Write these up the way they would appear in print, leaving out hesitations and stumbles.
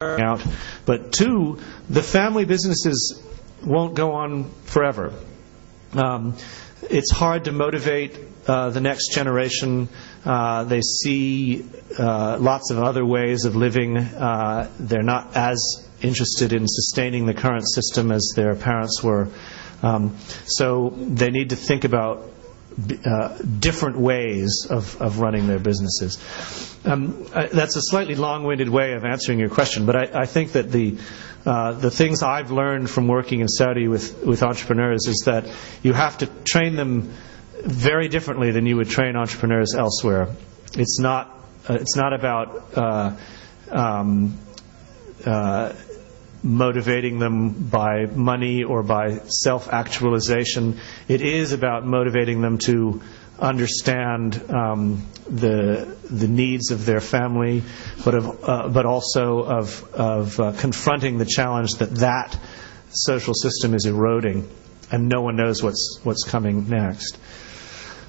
out. But two, the family businesses won't go on forever. It's hard to motivate the next generation. They see lots of other ways of living. They're not as interested in sustaining the current system as their parents were. So they need to think about different ways of running their businesses. That's a slightly long-winded way of answering your question, but I think that the things I've learned from working in Saudi with entrepreneurs is that you have to train them very differently than you would train entrepreneurs elsewhere. It's not about motivating them by money or by self-actualization. It is about motivating them to understand the needs of their family, but also of confronting the challenge that social system is eroding, and no one knows what's coming next.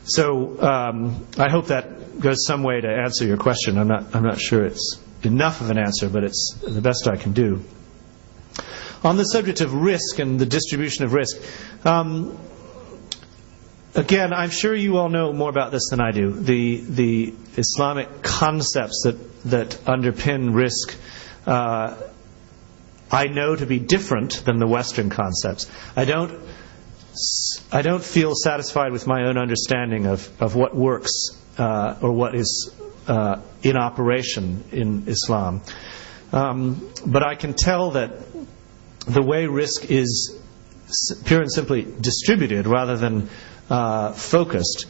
So I hope that goes some way to answer your question. I'm not sure it's enough of an answer, but it's the best I can do. On the subject of risk and the distribution of risk, again, I'm sure you all know more about this than I do. The Islamic concepts that underpin risk, I know to be different than the Western concepts. I don't feel satisfied with my own understanding of what works or what is in operation in Islam. But I can tell that the way risk is pure and simply distributed rather than focused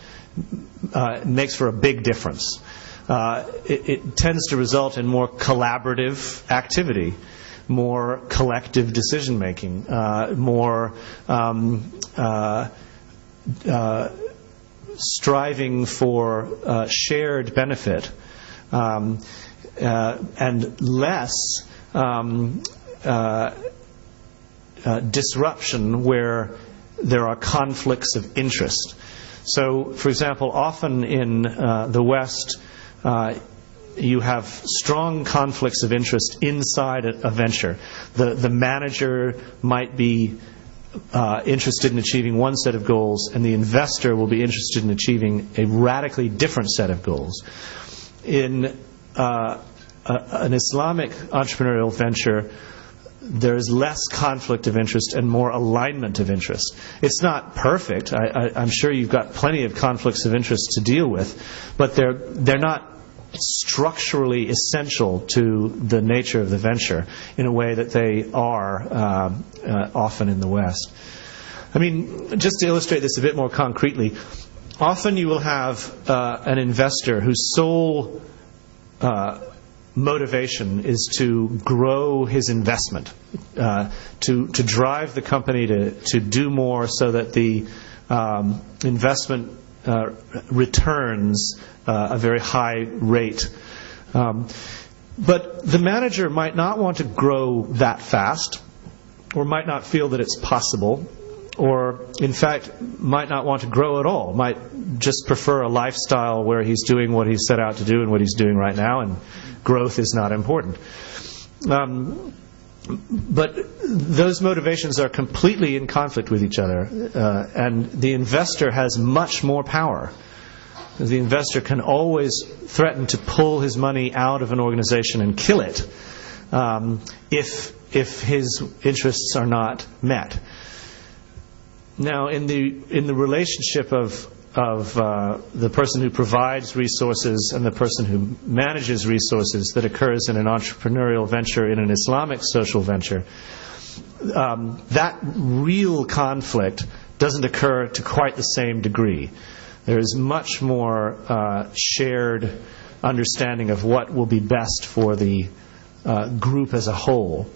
makes for a big difference. It tends to result in more collaborative activity, more collective decision making, more striving for shared benefit, and less disruption where there are conflicts of interest. So, for example, often in the West, you have strong conflicts of interest inside a venture. The manager might be interested in achieving one set of goals, and the investor will be interested in achieving a radically different set of goals. In an Islamic entrepreneurial venture, there is less conflict of interest and more alignment of interest. It's not perfect. I'm sure you've got plenty of conflicts of interest to deal with, but they're not structurally essential to the nature of the venture in a way that they are often in the West. I mean, just to illustrate this a bit more concretely, often you will have an investor whose sole motivation is to grow his investment, to drive the company to do more so that the investment returns a very high rate. But the manager might not want to grow that fast, or might not feel that it's possible, or in fact might not want to grow at all, might just prefer a lifestyle where he's doing what he's set out to do and what he's doing right now, and growth is not important. But those motivations are completely in conflict with each other, and the investor has much more power. The investor can always threaten to pull his money out of an organization and kill it if his interests are not met. Now, in the relationship of the person who provides resources and the person who manages resources that occurs in an entrepreneurial venture, in an Islamic social venture, that real conflict doesn't occur to quite the same degree. There is much more shared understanding of what will be best for the group as a whole.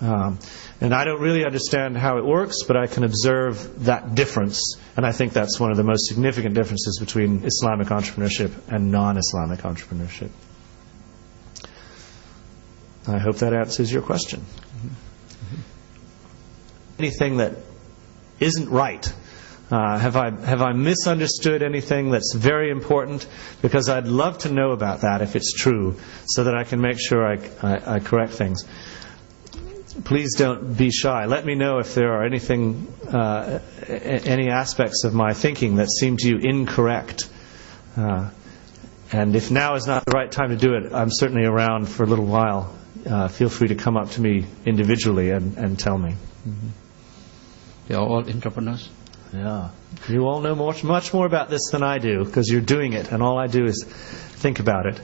And I don't really understand how it works, but I can observe that difference, and I think that's one of the most significant differences between Islamic entrepreneurship and non-Islamic entrepreneurship. I hope that answers your question. Anything that isn't right Have I misunderstood anything that's very important? Because I'd love to know about that if it's true, so that I can make sure I correct things. Please don't be shy. Let me know if there are any aspects of my thinking that seem to you incorrect. And if now is not the right time to do it, I'm certainly around for a little while. Feel free to come up to me individually and tell me. Mm-hmm. They are all entrepreneurs. Yeah. You all know much more about this than I do, because you're doing it, and all I do is think about it.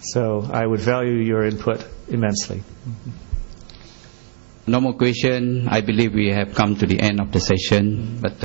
So I would value your input immensely. Mm-hmm. No more question. I believe we have come to the end of the session. But